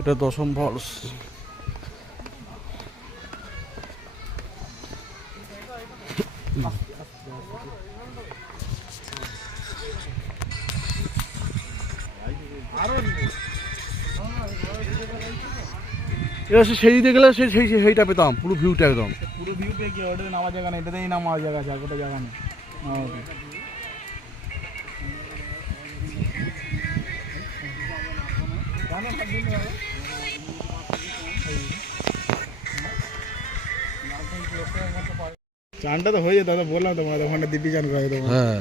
এটা দশম ফলস। এটা সেই দিকে গেলে সেইটা পেতাম, পুরো ভিউটা একদম। পুরো ভিউ পেয়ে কি ওটাতে নামার জায়গা নেই, এটাতেই নামার জায়গা আছে, আর কোথাও জায়গা নেই। চানটা তো হয়ে যেত, দাদা বললাম তোমার ওখানে দিব্যি চান করা যেত। হ্যাঁ,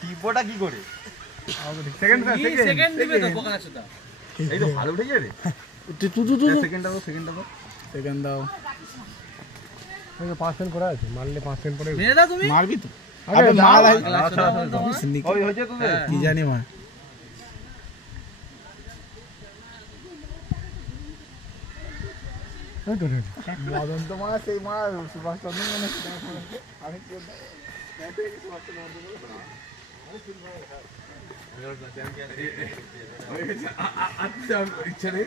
টিপোটা কি করে এই তো ভালো উঠে যাবে। সেকেন্ড দাও 5 করা আছে, মারলে 5 পরে মারবি তো। কি জানি মা মদন তো মা সেই মা সুভাষচন্দ্র মানে আচ্ছা ইচ্ছে নেই